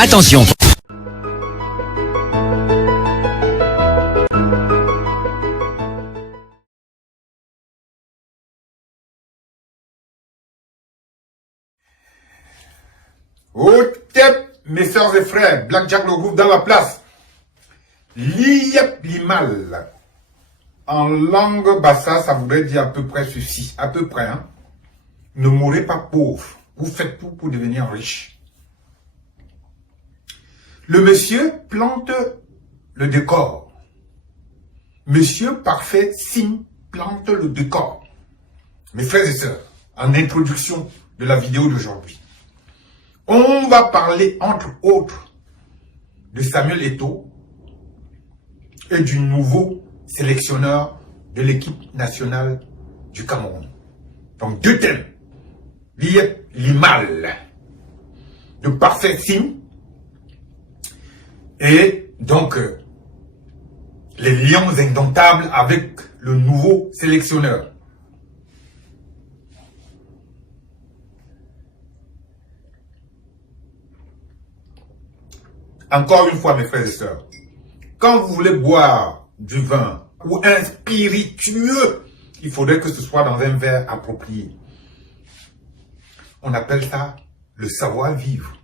Attention. Ok, mes sœurs et frères, Black Jack le groupe dans la place. Liyep limal. En langue bassa, ça voudrait dire à peu près ceci. À peu près, hein. Ne mourrez pas pauvre. Vous faites tout pour devenir riche. Le monsieur plante le décor. Monsieur Parfait Sim plante le décor. Mes frères et sœurs, en introduction de la vidéo d'aujourd'hui, on va parler, entre autres, de Samuel Eto'o et du nouveau sélectionneur de l'équipe nationale du Cameroun. Donc, deux thèmes. Limal, de Parfait Sim, et donc, les lions indomptables avec le nouveau sélectionneur. Encore une fois, mes frères et sœurs, quand vous voulez boire du vin ou un spiritueux, il faudrait que ce soit dans un verre approprié. On appelle ça le savoir-vivre.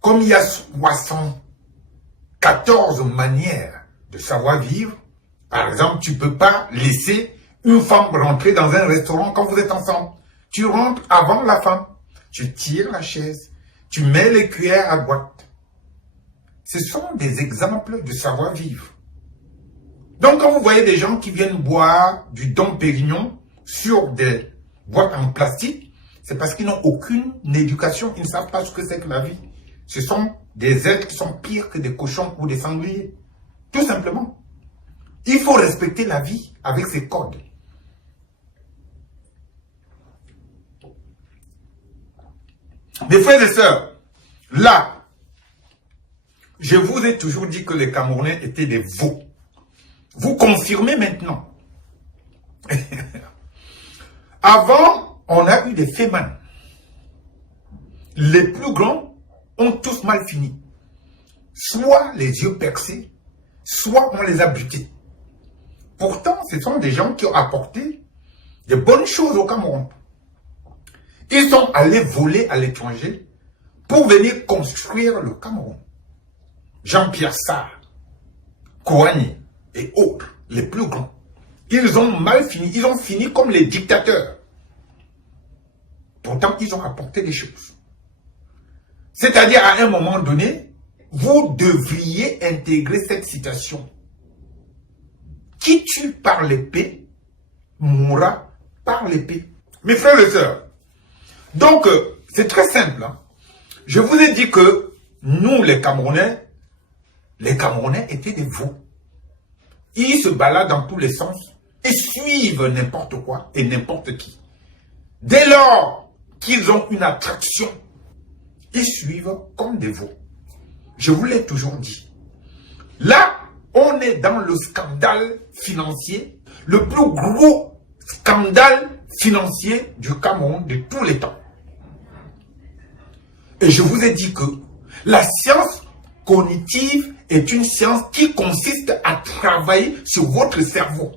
Comme il y a 74 manières de savoir-vivre, par exemple, tu ne peux pas laisser une femme rentrer dans un restaurant quand vous êtes ensemble. Tu rentres avant la femme, tu tires la chaise, tu mets les cuillères à droite. Ce sont des exemples de savoir-vivre. Donc, quand vous voyez des gens qui viennent boire du Dom Pérignon sur des boîtes en plastique, c'est parce qu'ils n'ont aucune éducation, ils ne savent pas ce que c'est que la vie. Ce sont des êtres qui sont pires que des cochons ou des sangliers. Tout simplement. Il faut respecter la vie avec ses codes. Mes frères et sœurs, là, je vous ai toujours dit que les Camerounais étaient des veaux. Vous confirmez maintenant. Avant, on a eu des fémans. Les plus grands ont tous mal fini. Soit les yeux percés, soit on les a butés. Pourtant, ce sont des gens qui ont apporté de bonnes choses au Cameroun. Ils sont allés voler à l'étranger pour venir construire le Cameroun. Jean-Pierre Sarr, Kouani et autres, les plus grands. Ils ont mal fini, ils ont fini comme les dictateurs. Pourtant, ils ont apporté des choses. C'est-à-dire, à un moment donné, vous devriez intégrer cette citation. Qui tue par l'épée, mourra par l'épée. Mes frères et sœurs, donc, c'est très simple. Hein. Je vous ai dit que nous, les Camerounais étaient des veaux. Ils se baladent dans tous les sens et suivent n'importe quoi et n'importe qui. Dès lors qu'ils ont une attraction, ils suivent comme des veaux. Je vous l'ai toujours dit. Là, on est dans le scandale financier, le plus gros scandale financier du Cameroun de tous les temps. Et je vous ai dit que la science cognitive est une science qui consiste à travailler sur votre cerveau.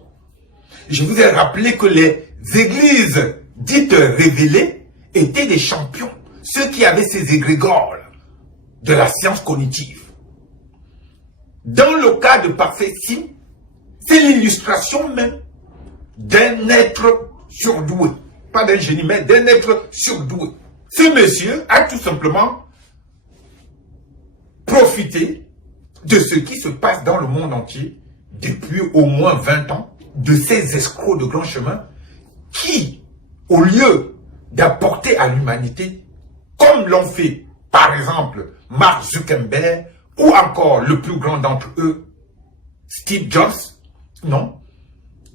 Je vous ai rappelé que les églises dites révélées étaient des champions, ceux qui avaient ces égrégores de la science cognitive. Dans le cas de Parfait Sim, c'est l'illustration même d'un être surdoué. Pas d'un génie, mais d'un être surdoué. Ce monsieur a tout simplement profité de ce qui se passe dans le monde entier depuis au moins 20 ans, de ces escrocs de grand chemin qui, au lieu d'apporter à l'humanité, comme l'ont fait par exemple Mark Zuckerberg ou encore le plus grand d'entre eux, Steve Jobs, non,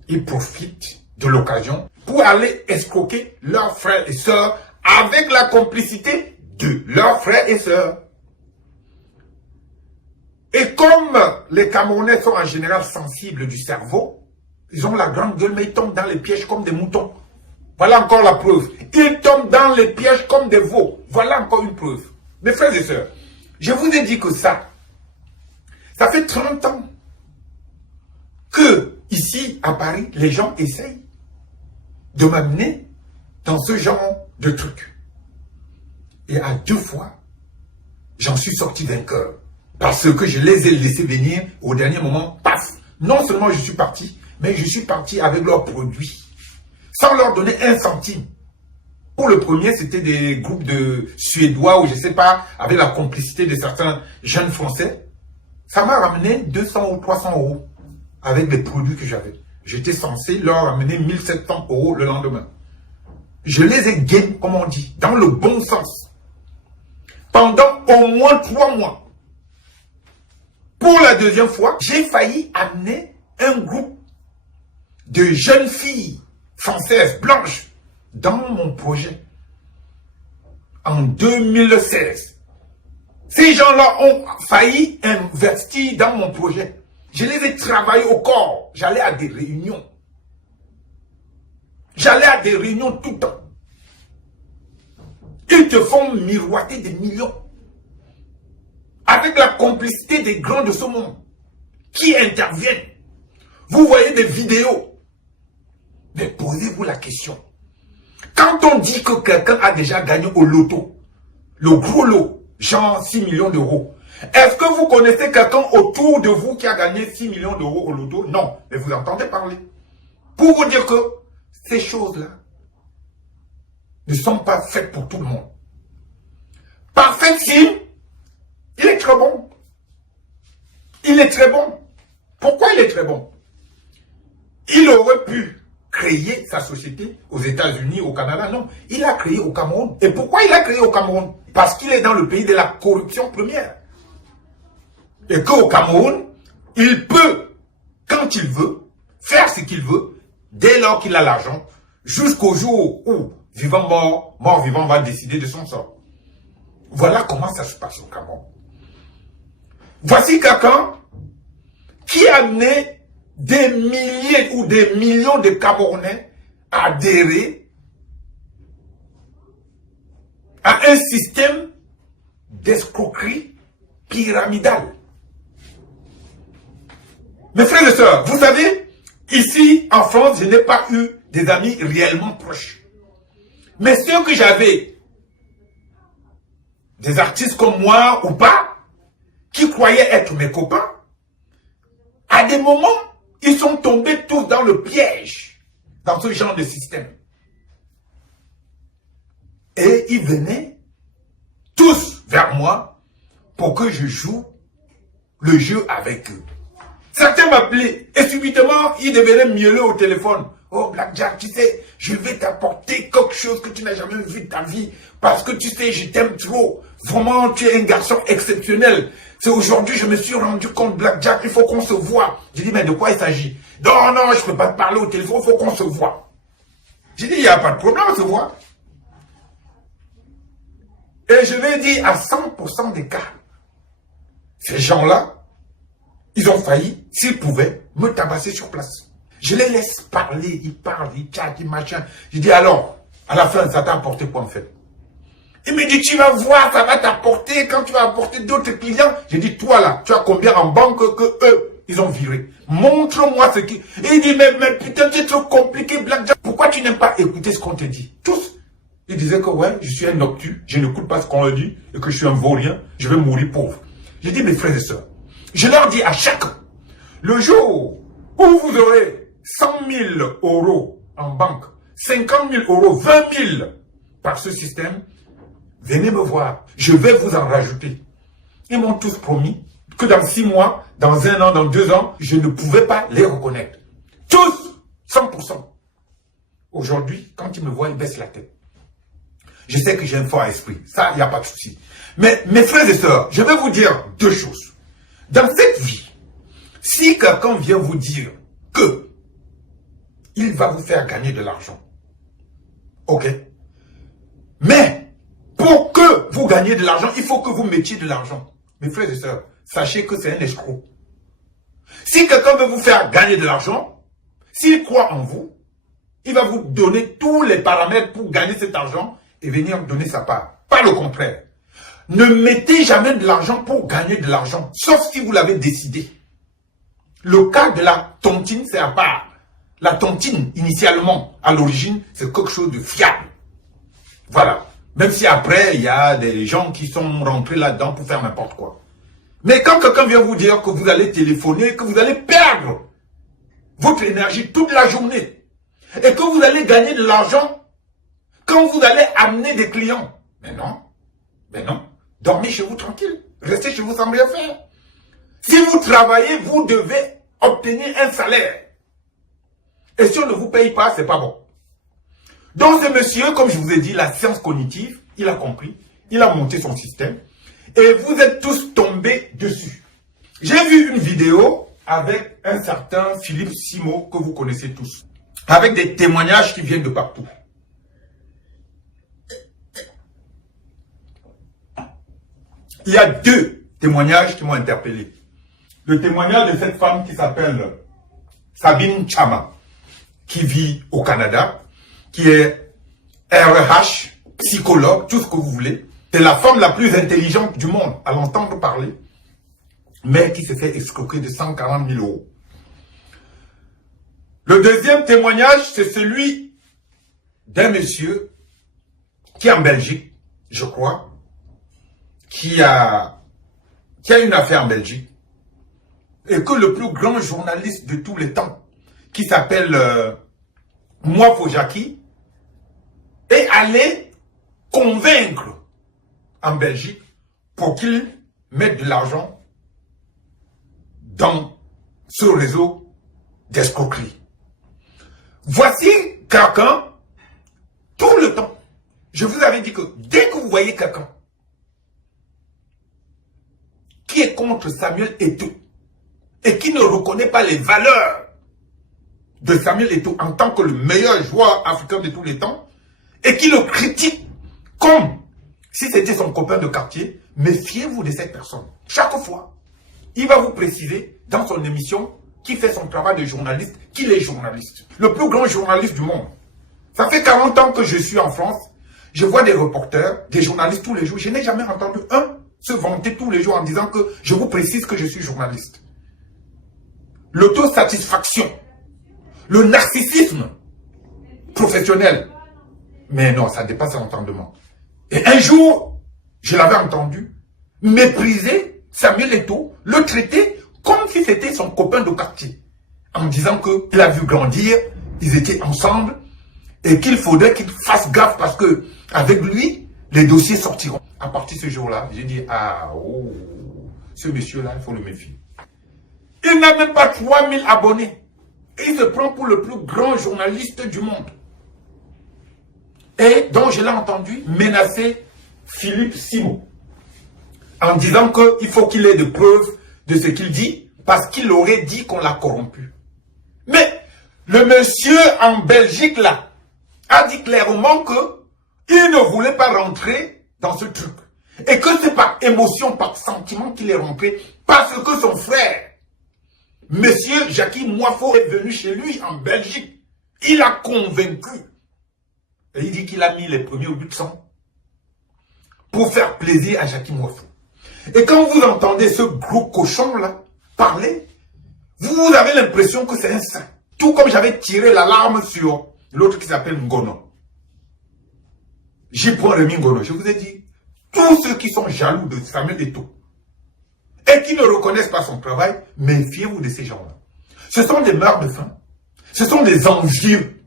ils profitent de l'occasion pour aller escroquer leurs frères et sœurs avec la complicité de leurs frères et sœurs. Et comme les Camerounais sont en général sensibles du cerveau, ils ont la grande gueule, mais ils tombent dans les pièges comme des moutons. Voilà encore la preuve. Ils tombent dans les pièges comme des veaux. Voilà encore une preuve. Mes frères et sœurs, je vous ai dit que ça fait 30 ans que, ici, à Paris, les gens essayent de m'amener dans ce genre de truc. Et à 2 fois, j'en suis sorti vainqueur. Parce que je les ai laissés venir au dernier moment, paf. Non seulement je suis parti, mais je suis parti avec leurs produits, sans leur donner 1 centime. Pour le premier, c'était des groupes de Suédois, ou je ne sais pas, avec la complicité de certains jeunes Français. Ça m'a ramené 200 ou 300 euros avec les produits que j'avais. J'étais censé leur ramener 1700 euros le lendemain. Je les ai gagnés, comme on dit, dans le bon sens. Pendant au moins 3 mois. Pour la deuxième fois, j'ai failli amener un groupe de jeunes filles françaises, blanches, dans mon projet. En 2016. Ces gens-là ont failli investir dans mon projet. Je les ai travaillés au corps. J'allais à des réunions. J'allais à des réunions tout le temps. Ils te font miroiter des millions. Avec la complicité des grands de ce monde qui interviennent. Vous voyez des vidéos. Mais posez-vous la question. Quand on dit que quelqu'un a déjà gagné au loto, le gros lot, genre 6 millions d'euros, est-ce que vous connaissez quelqu'un autour de vous qui a gagné 6 millions d'euros au loto? Non, mais vous entendez parler. Pour vous dire que ces choses-là ne sont pas faites pour tout le monde. Parfait signe, il est très bon. Il est très bon. Pourquoi il est très bon? Il aurait pu créer sa société aux États-Unis, au Canada. Non, il a créé au Cameroun. Et pourquoi il a créé au Cameroun? Parce qu'il est dans le pays de la corruption première. Et qu'au Cameroun, il peut, quand il veut, faire ce qu'il veut, dès lors qu'il a l'argent, jusqu'au jour où, vivant, mort, vivant, va décider de son sort. Voilà comment ça se passe au Cameroun. Voici quelqu'un qui a amené des milliers ou des millions de Camerounais à adhérer à un système d'escroquerie pyramidale. Mes frères et sœurs, vous savez, ici en France, je n'ai pas eu des amis réellement proches. Mais ceux que j'avais, des artistes comme moi ou pas, qui croyaient être mes copains, à des moments, ils sont tombés tous dans le piège, dans ce genre de système. Et ils venaient tous vers moi pour que je joue le jeu avec eux. Certains m'appelaient et subitement, ils devenaient mielleux au téléphone. Oh Black Jack, tu sais, je vais t'apporter quelque chose que tu n'as jamais vu de ta vie parce que tu sais, je t'aime trop. Vraiment, tu es un garçon exceptionnel. C'est aujourd'hui, je me suis rendu compte, Black Jack, il faut qu'on se voit. J'ai dit, mais de quoi il s'agit? Non, non, je ne peux pas te parler au téléphone, il faut qu'on se voit. J'ai dit, il n'y a pas de problème, on se voit. Et je vais dire à 100% des cas, ces gens-là, ils ont failli, s'ils pouvaient, me tabasser sur place. Je les laisse parler, ils parlent, ils tchattent, ils machin. Je dis alors, à la fin, ça t'a apporté quoi en fait? Il me dit, tu vas voir, ça va t'apporter quand tu vas apporter d'autres clients. J'ai dit, toi là, tu as combien en banque que eux, ils ont viré? Montre-moi ce qui... Et il dit, mais putain, tu es trop compliqué, Black Jack. Pourquoi tu n'aimes pas écouter ce qu'on te dit? Tous. Ils disaient que ouais, je suis un obtus, je n'écoute pas ce qu'on leur dit, et que je suis un vaurien, je vais mourir pauvre. J'ai dit, mes frères et sœurs, je leur dis à chacun, le jour où vous aurez 100 000 euros en banque, 50 000 euros, 20 000 par ce système, venez me voir, je vais vous en rajouter. Ils m'ont tous promis que dans 6 mois, dans 1 an, dans 2 ans, je ne pouvais pas les reconnaître. Tous, 100%. Aujourd'hui, quand ils me voient, ils baissent la tête. Je sais que j'ai un fort esprit, ça, il n'y a pas de souci. Mais mes frères et sœurs, je vais vous dire 2 choses. Dans cette vie, si quelqu'un vient vous dire que il va vous faire gagner de l'argent, ok, mais pour que vous gagnez de l'argent, il faut que vous mettiez de l'argent. Mes frères et sœurs, sachez que c'est un escroc. Si quelqu'un veut vous faire gagner de l'argent, s'il croit en vous, il va vous donner tous les paramètres pour gagner cet argent et venir donner sa part. Pas le contraire. Ne mettez jamais de l'argent pour gagner de l'argent, sauf si vous l'avez décidé. Le cas de la tontine, c'est à part. La tontine, initialement, à l'origine, c'est quelque chose de fiable. Voilà. Même si après, il y a des gens qui sont rentrés là-dedans pour faire n'importe quoi. Mais quand quelqu'un vient vous dire que vous allez téléphoner, que vous allez perdre votre énergie toute la journée, et que vous allez gagner de l'argent quand vous allez amener des clients. Mais non. Dormez chez vous tranquille. Restez chez vous sans rien faire. Si vous travaillez, vous devez obtenir un salaire. Et si on ne vous paye pas, c'est pas bon. Donc ce monsieur, comme je vous ai dit, la science cognitive, il a compris, il a monté son système, et vous êtes tous tombés dessus. J'ai vu une vidéo avec un certain Philippe Simo, que vous connaissez tous, avec des témoignages qui viennent de partout. Il y a deux témoignages qui m'ont interpellé. Le témoignage de cette femme qui s'appelle Sabine Chama, qui vit au Canada, qui est RH, psychologue, tout ce que vous voulez. C'est la femme la plus intelligente du monde à l'entendre parler, mais qui s'est fait escroquer de 140 000 euros. Le deuxième témoignage, c'est celui d'un monsieur qui est en Belgique, je crois, qui a une affaire en Belgique, et que le plus grand journaliste de tous les temps, qui s'appelle Mouafo Jackie, est allé convaincre en Belgique pour qu'il mette de l'argent dans ce réseau d'escroquerie. Voici quelqu'un, tout le temps, je vous avais dit que dès que vous voyez quelqu'un qui est contre Samuel Eto'o et qui ne reconnaît pas les valeurs de Samuel Eto'o en tant que le meilleur joueur africain de tous les temps, et qui le critique comme si c'était son copain de quartier, méfiez-vous de cette personne. Chaque fois, il va vous préciser dans son émission qu'il fait son travail de journaliste, qu'il est journaliste. Le plus grand journaliste du monde. Ça fait 40 ans que je suis en France. Je vois des reporters, des journalistes tous les jours. Je n'ai jamais entendu un se vanter tous les jours en disant que je vous précise que je suis journaliste. L'autosatisfaction, le narcissisme professionnel. Mais non, ça dépasse l'entendement. Et un jour, je l'avais entendu mépriser Samuel Eto'o, le traiter comme si c'était son copain de quartier, en disant qu'il a vu grandir, ils étaient ensemble, et qu'il faudrait qu'il fasse gaffe parce que avec lui, les dossiers sortiront. À partir de ce jour-là, j'ai dit, ce monsieur-là, il faut le méfier. Il n'a même pas 3000 abonnés. Et il se prend pour le plus grand journaliste du monde. Et donc je l'ai entendu menacer Philippe Simo en disant qu'il faut qu'il ait des preuves de ce qu'il dit parce qu'il aurait dit qu'on l'a corrompu. Mais le monsieur en Belgique là a dit clairement qu'il ne voulait pas rentrer dans ce truc. Et que c'est par émotion, par sentiment qu'il est rentré parce que son frère, monsieur Jackie Mouafo, est venu chez lui en Belgique. Il a convaincu. Et il dit qu'il a mis les premiers au but de sang pour faire plaisir à Jackie Mouafo. Et quand vous entendez ce gros cochon-là parler, vous avez l'impression que c'est un saint. Tout comme j'avais tiré l'alarme sur l'autre qui s'appelle Ngono. J'ai point remis Ngono. Je vous ai dit, tous ceux qui sont jaloux de Samuel Eto'o et qui ne reconnaissent pas son travail, méfiez-vous de ces gens-là. Ce sont des meurtres de faim. Ce sont des envieux.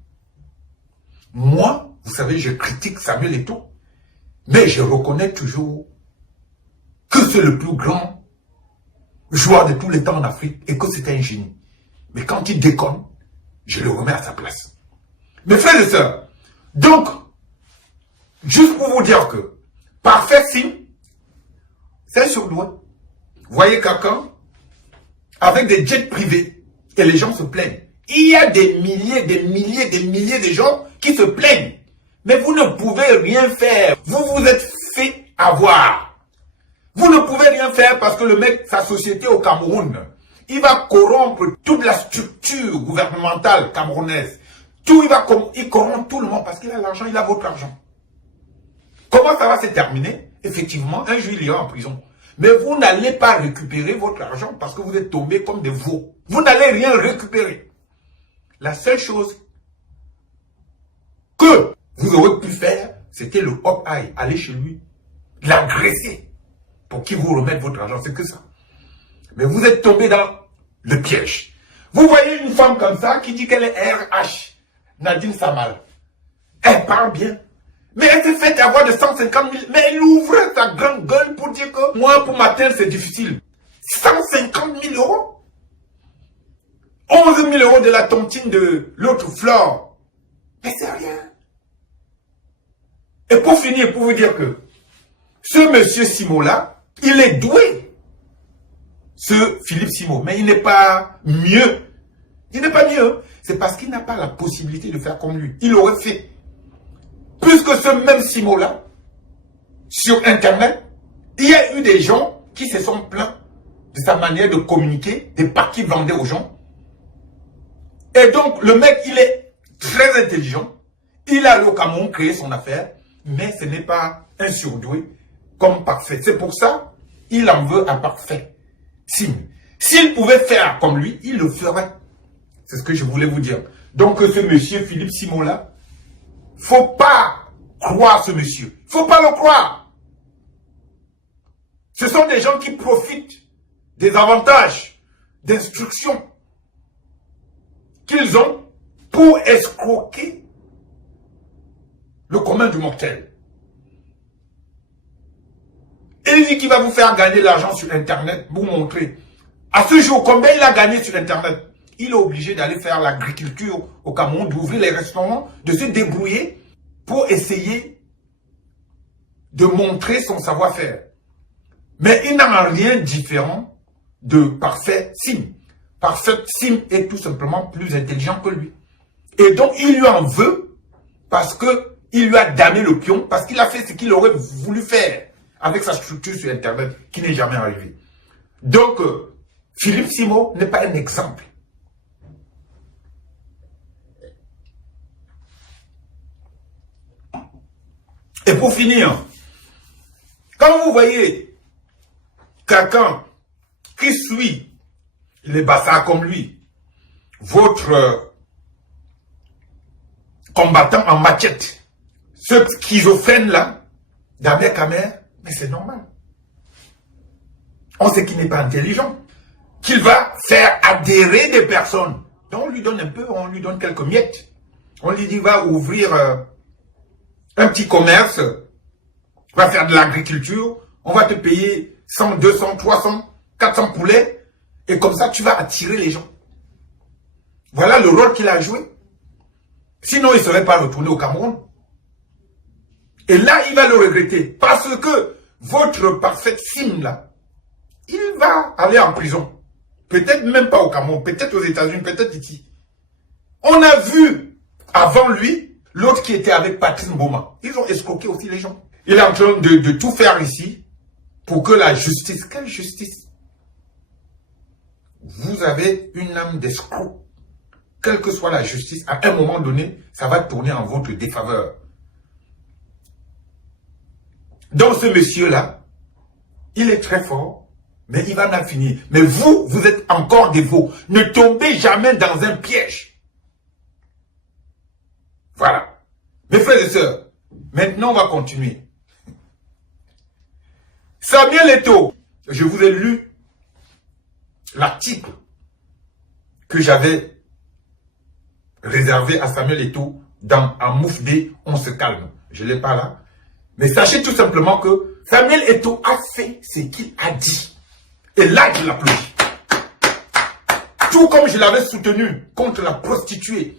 Moi, vous savez, je critique Samuel Eto'o, mais je reconnais toujours que c'est le plus grand joueur de tous les temps en Afrique et que c'est un génie. Mais quand il déconne, je le remets à sa place. Mes frères et sœurs, donc, juste pour vous dire que, parfait signe, c'est un surdoué. Vous voyez quelqu'un avec des jets privés et les gens se plaignent. Il y a des milliers de gens qui se plaignent. Mais vous ne pouvez rien faire. Vous vous êtes fait avoir. Vous ne pouvez rien faire parce que le mec, sa société au Cameroun, il va corrompre toute la structure gouvernementale camerounaise. Il corrompt tout le monde parce qu'il a l'argent, il a votre argent. Comment ça va se terminer? Effectivement, un jour, il ira en prison. Mais vous n'allez pas récupérer votre argent parce que vous êtes tombés comme des veaux. Vous n'allez rien récupérer. La seule chose que vous aurez pu faire, c'était le hop-eye, aller chez lui, l'agresser pour qu'il vous remette votre argent. C'est que ça. Mais vous êtes tombé dans le piège. Vous voyez une femme comme ça qui dit qu'elle est RH, Nadine Samal. Elle parle bien. Mais elle s'est fait avoir de 150 000. Mais elle ouvre sa grande gueule pour dire que moi, pour m'atteindre, c'est difficile. 150 000 euros. 11 000 euros de la tontine de l'autre Flore. Mais c'est rien. Et pour finir, pour vous dire que ce monsieur Simon-là, il est doué. Ce Philippe Simon. Mais il n'est pas mieux. Il n'est pas mieux. C'est parce qu'il n'a pas la possibilité de faire comme lui. Il aurait fait. Puisque ce même Simon-là, sur Internet, il y a eu des gens qui se sont plaints de sa manière de communiquer, des packs qu'il vendait aux gens. Et donc, le mec, il est très intelligent. Il a au Cameroun créé son affaire, mais ce n'est pas un surdoué comme Parfait. C'est pour ça, il en veut à Parfait. S'il pouvait faire comme lui, il le ferait. C'est ce que je voulais vous dire. Donc, ce monsieur Philippe Simon-là, faut pas croire ce monsieur. Faut pas le croire. Ce sont des gens qui profitent des avantages d'instruction qu'ils ont pour escroquer le commun du mortel. Et il dit qu'il va vous faire gagner l'argent sur Internet, vous montrer. À ce jour, combien il a gagné sur Internet? Il est obligé d'aller faire l'agriculture au Cameroun, d'ouvrir les restaurants, de se débrouiller pour essayer de montrer son savoir-faire. Mais il n'a rien différent de Parfait Sim. Parfait Sim est tout simplement plus intelligent que lui. Et donc, il lui en veut parce qu'il lui a damné le pion, parce qu'il a fait ce qu'il aurait voulu faire avec sa structure sur Internet qui n'est jamais arrivé. Donc, Philippe Simon n'est pas un exemple. Et pour finir, quand vous voyez quelqu'un qui suit les bassards comme lui, votre combattant en machette, ce schizophrène là, d'Amer Kamer, mais c'est normal. On sait qu'il n'est pas intelligent, qu'il va faire adhérer des personnes. Donc on lui donne un peu, on lui donne quelques miettes. On lui dit va ouvrir un petit commerce, va faire de l'agriculture, on va te payer 100, 200, 300, 400 poulets, et comme ça tu vas attirer les gens. Voilà le rôle qu'il a joué. Sinon il ne serait pas retourné au Cameroun. Et là il va le regretter, parce que votre Parfait Sim là, il va aller en prison. Peut-être même pas au Cameroun, peut-être aux États-Unis, peut-être ici. On a vu avant lui l'autre qui était avec Patrice Mboma. Ils ont escroqué aussi les gens. Il est en train de tout faire ici pour que la justice... Quelle justice? Vous avez une âme d'escroc. Quelle que soit la justice, à un moment donné, ça va tourner en votre défaveur. Donc ce monsieur-là, il est très fort, mais il va en finir. Mais vous, vous êtes encore des veaux. Ne tombez jamais dans un piège. Voilà. Mes frères et sœurs, maintenant on va continuer. Samuel Eto'o, je vous ai lu l'article que j'avais réservé à Samuel Eto'o dans Un Moufdé, on se calme. Je ne l'ai pas là. Mais sachez tout simplement que Samuel Eto'o a fait ce qu'il a dit. Et là, je l'applaudis. Tout comme je l'avais soutenu contre la prostituée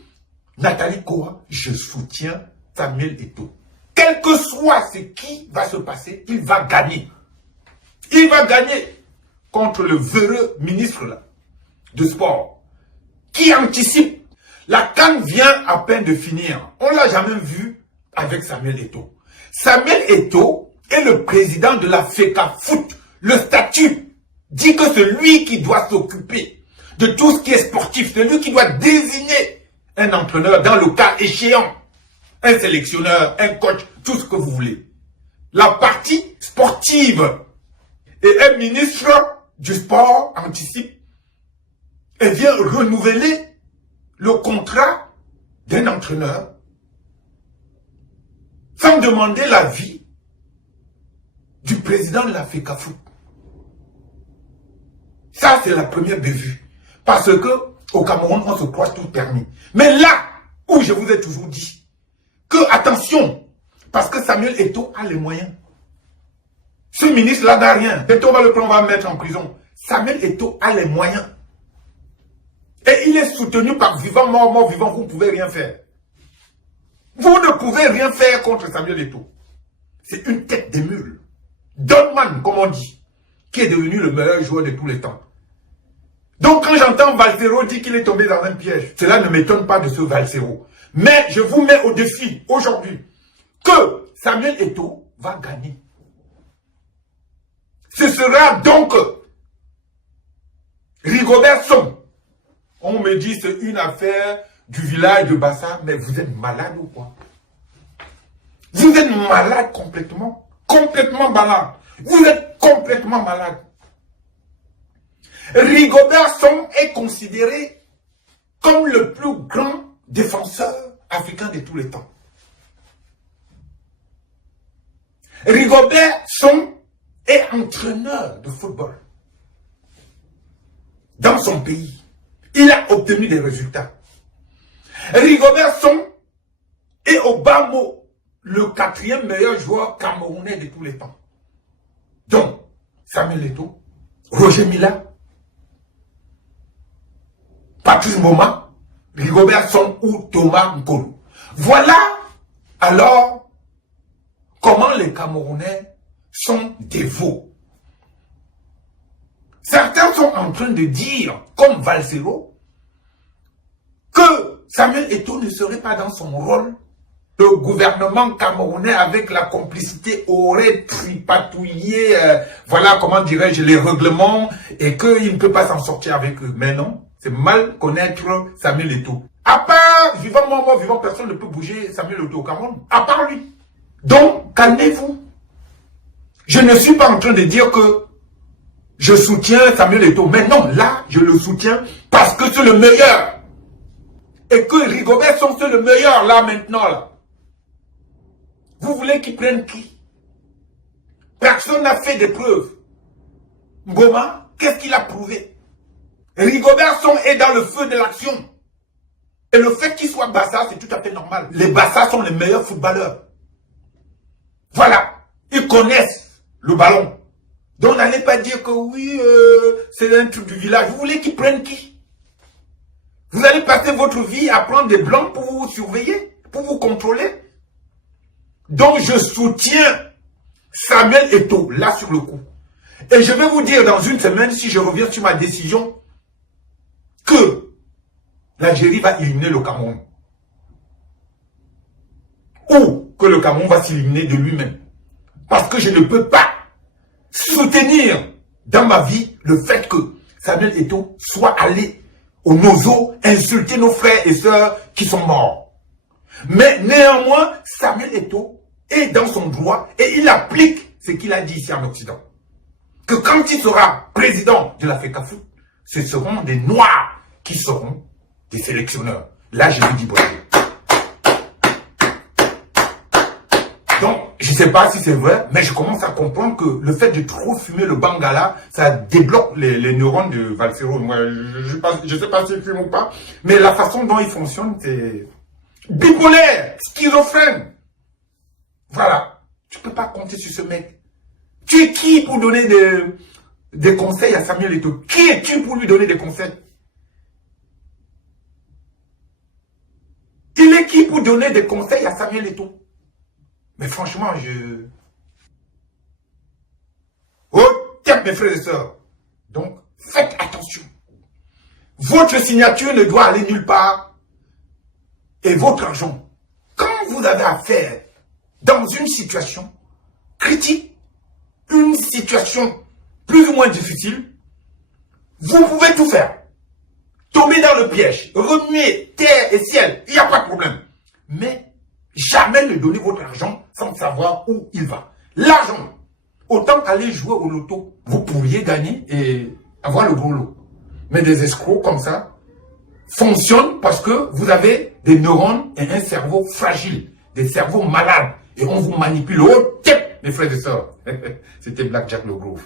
Nathalie Koa, je soutiens Samuel Eto'o. Quel que soit ce qui va se passer, il va gagner. Il va gagner contre le véreux ministre là, de sport qui anticipe. La CAN vient à peine de finir. On ne l'a jamais vu avec Samuel Eto'o. Samuel Eto'o est le président de la FECAFOOT. Le statut dit que c'est lui qui doit s'occuper de tout ce qui est sportif. C'est lui qui doit désigner un entraîneur dans le cas échéant, un sélectionneur, un coach, tout ce que vous voulez. la partie sportive. Et un ministre du sport anticipe et vient renouveler le contrat d'un entraîneur sans demander l'avis du président de la FECAFOOT. Ça, c'est la première bévue. Parce que au Cameroun, on se croit tout permis. Mais là où je vous ai toujours dit que, attention, parce que Samuel Eto'o a les moyens. Ce ministre-là n'a rien. Eto'o va le prendre, on va le mettre en prison. Samuel Eto'o a les moyens. Et il est soutenu par vivant, mort, mort, vivant. Vous ne pouvez rien faire. Vous ne pouvez rien faire contre Samuel Eto'o. C'est une tête de mule. Donman, comme on dit, qui est devenu le meilleur joueur de tous les temps. Donc quand j'entends Valsero dire qu'il est tombé dans un piège, cela ne m'étonne pas de ce Valsero. Mais je vous mets au défi aujourd'hui que Samuel Eto'o va gagner. Ce sera donc Rigobert Song. On me dit c'est une affaire du village de Bassa, mais vous êtes malade ou quoi? Vous êtes malade complètement. Complètement malade. Vous êtes complètement malade. Rigobert Song est considéré comme le plus grand défenseur africain de tous les temps. Rigobert Song est entraîneur de football dans son pays. Il a obtenu des résultats. Rigobert Song est au bas mot le 4e meilleur joueur camerounais de tous les temps. Donc, Samuel Eto'o, Roger Mila, Patrice Mboma, Rigobert Song ou Thomas Nkolo. Voilà alors comment les Camerounais sont dévots. Certains sont en train de dire, comme Valsero, que Samuel Eto'o ne serait pas dans son rôle. Le gouvernement camerounais, avec la complicité, aurait tripatouillé, voilà comment dirais-je, les règlements, et qu'il ne peut pas s'en sortir avec eux. Mais non, c'est mal connaître Samuel Eto'o. À part vivant, mort, vivant, personne ne peut bouger Samuel Eto'o au Cameroun, à part lui. Donc, calmez-vous. Je ne suis pas en train de dire que je soutiens Samuel Eto'o. Mais non, là, je le soutiens parce que c'est le meilleur. Et que Rigobert Song, c'est le meilleur, là, maintenant, là. Vous voulez qu'il prenne qui? Personne n'a fait des preuves. Mboma, qu'est-ce qu'il a prouvé? Rigobert Song est dans le feu de l'action. Et le fait qu'il soit Bassa, c'est tout à fait normal. Les Bassa sont les meilleurs footballeurs. Voilà. Ils connaissent le ballon. Donc n'allez pas dire que oui, c'est un truc du village. Vous voulez qu'ils prennent qui? Vous allez passer votre vie à prendre des blancs pour vous surveiller, pour vous contrôler. Donc je soutiens Samuel Eto'o, là sur le coup. Et je vais vous dire dans une semaine, si je reviens sur ma décision, que l'Algérie va éliminer le Cameroun. Ou que le Cameroun va s'éliminer de lui-même. Parce que je ne peux pas soutenir dans ma vie le fait que Samuel Eto'o soit allé au Nozo insulter nos frères et sœurs qui sont morts. Mais néanmoins, Samuel Eto'o est dans son droit et il applique ce qu'il a dit ici en Occident. Que quand il sera président de la FECAFOOT, ce seront des Noirs qui seront des sélectionneurs. Là, je vous dis bravo. Donc, je ne sais pas si c'est vrai, mais je commence à comprendre que le fait de trop fumer le bangala, ça débloque les neurones de Valsero. Moi, je ne sais pas s'il fume ou pas, mais la façon dont il fonctionne, c'est bipolaire, schizophrène. Voilà. Tu ne peux pas compter sur ce mec. Tu es qui pour donner des conseils à Samuel Eto'o? Qui es-tu pour lui donner des conseils? Il est qui pour donner des conseils à Samuel Eto'o? Mais franchement, oh, tiens, mes frères et sœurs. Donc, faites attention. Votre signature ne doit aller nulle part. Et votre argent. Quand vous avez affaire dans une situation critique, une situation plus ou moins difficile, vous pouvez tout faire. Tomber dans le piège, remuer terre et ciel, il n'y a pas de problème. Mais jamais ne donnez votre argent sans savoir où il va. l'argent. Autant aller jouer au loto. Vous pourriez gagner et avoir le gros lot. Mais des escrocs comme ça fonctionnent parce que vous avez des neurones et un cerveau fragile, des cerveaux malades. Et on vous manipule au tip, mes frères et sœurs. C'était Black Jack le Groove.